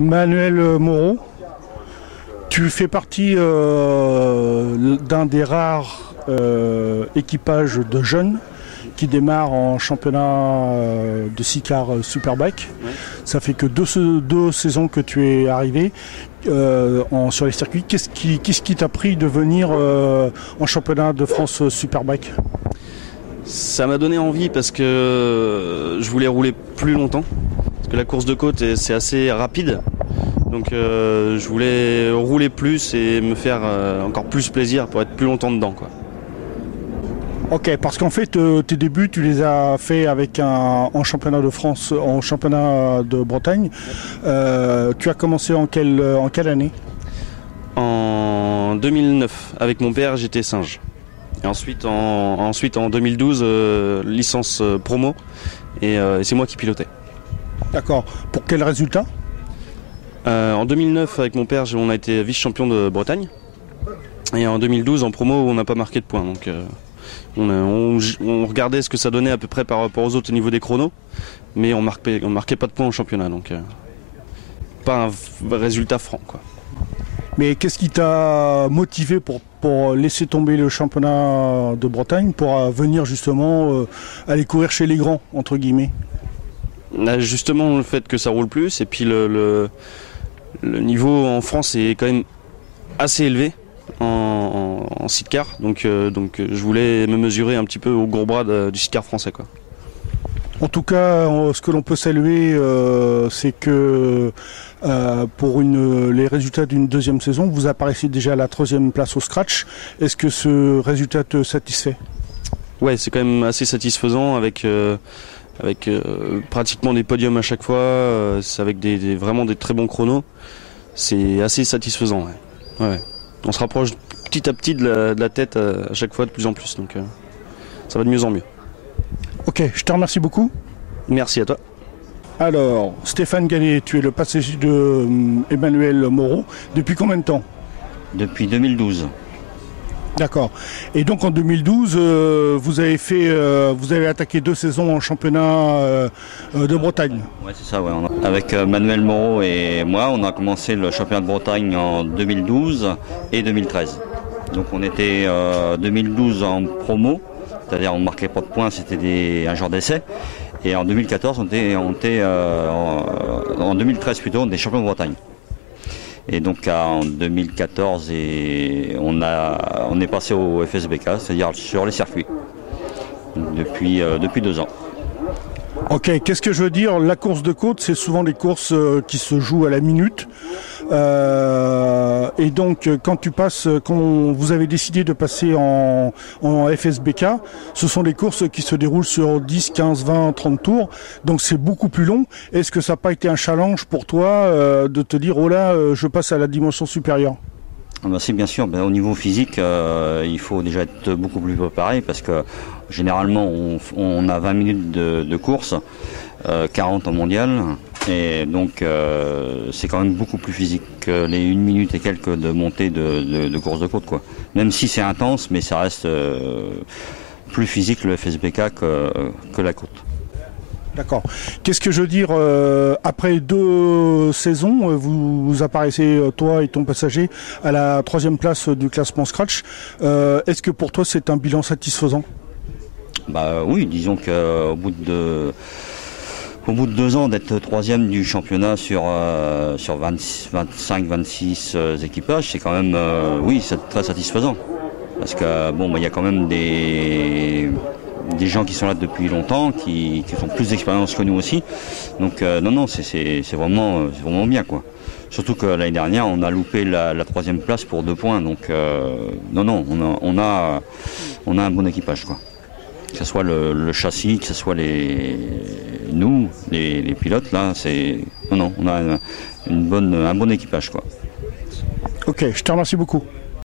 Manuel Moreau, tu fais partie d'un des rares équipages de jeunes qui démarrent en championnat de Sicar Superbike. Ouais. Ça fait que deux saisons que tu es arrivé sur les circuits. Qu'est-ce qui t'a pris de venir en championnat de France Superbike ? Ça m'a donné envie parce que je voulais rouler plus longtemps. Parce que la course de côte, c'est assez rapide. Donc je voulais rouler plus et me faire encore plus plaisir pour être plus longtemps dedans, quoi. Ok, parce qu'en fait, tes débuts, tu les as fait en championnat de France, en championnat de Bretagne. Tu as commencé en quelle année ? En 2009, avec mon père, j'étais singe. Et ensuite en 2012, licence promo. Et c'est moi qui pilotais. D'accord. Pour quel résultat ? En 2009, avec mon père, on a été vice-champion de Bretagne. Et en 2012, en promo, on n'a pas marqué de points. Donc on regardait ce que ça donnait à peu près par rapport aux autres au niveau des chronos. Mais on marquait pas de points au championnat. Donc pas un résultat franc, quoi. Mais qu'est-ce qui t'a motivé pour laisser tomber le championnat de Bretagne pour venir justement aller courir chez les grands, entre guillemets ? Là, justement, le fait que ça roule plus et puis le niveau en France est quand même assez élevé en sidecar. Donc je voulais me mesurer un petit peu au gros bras du sidecar français, quoi. En tout cas, ce que l'on peut saluer, c'est que pour les résultats d'une deuxième saison, vous apparaissez déjà à la 3e place au scratch. Est-ce que ce résultat te satisfait ? Ouais, c'est quand même assez satisfaisant avec pratiquement des podiums à chaque fois, avec vraiment des très bons chronos. C'est assez satisfaisant. Ouais. Ouais. On se rapproche petit à petit de la tête à chaque fois de plus en plus. Donc ça va de mieux en mieux. Ok, je te remercie beaucoup. Merci à toi. Alors, Stéphane Gallet, tu es le passager de Emmanuel Moreau. Depuis combien de temps ? Depuis 2012. D'accord. Et donc en 2012, vous avez attaqué 2 saisons en championnat de Bretagne. Ouais, c'est ça, ouais. Avec Manuel Moreau et moi, on a commencé le championnat de Bretagne en 2012 et 2013. Donc on était 2012 en promo, c'est-à-dire on ne marquait pas de points, c'était un genre d'essai. Et en 2014, en 2013 plutôt, on était champion de Bretagne. Et donc en 2014, on est passé au FSBK, c'est-à-dire sur les circuits, depuis 2 ans. Ok, qu'est-ce que je veux dire ? La course de côte, c'est souvent des courses qui se jouent à la minute. Et donc, quand vous avez décidé de passer en FSBK, ce sont des courses qui se déroulent sur 10, 15, 20, 30 tours. Donc, c'est beaucoup plus long. Est-ce que ça n'a pas été un challenge pour toi de te dire, oh là, je passe à la dimension supérieure ? Si, bien sûr. Au niveau physique, il faut déjà être beaucoup plus préparé parce que généralement, on a 20 minutes de course, 40 en mondial. Et donc, c'est quand même beaucoup plus physique que les 1 minute et quelques de montée de course de côte, quoi. Même si c'est intense, mais ça reste plus physique le FSBK que la côte. D'accord. Qu'est-ce que je veux dire après 2 saisons, vous apparaissez, toi et ton passager, à la 3e place du classement Scratch. Est-ce que pour toi c'est un bilan satisfaisant ? Oui, disons qu'au bout de 2 ans d'être 3e du championnat sur 25-26 équipages, c'est quand même, c'est très satisfaisant. Parce que il y a quand même des gens qui sont là depuis longtemps, qui ont plus d'expérience que nous aussi. Donc c'est vraiment bien, quoi. Surtout que l'année dernière, on a loupé la 3e place pour 2 points. Donc on a un bon équipage, quoi. Que ce soit le châssis, que ce soit les pilotes, là, on a un bon équipage, quoi. Ok, je te remercie beaucoup.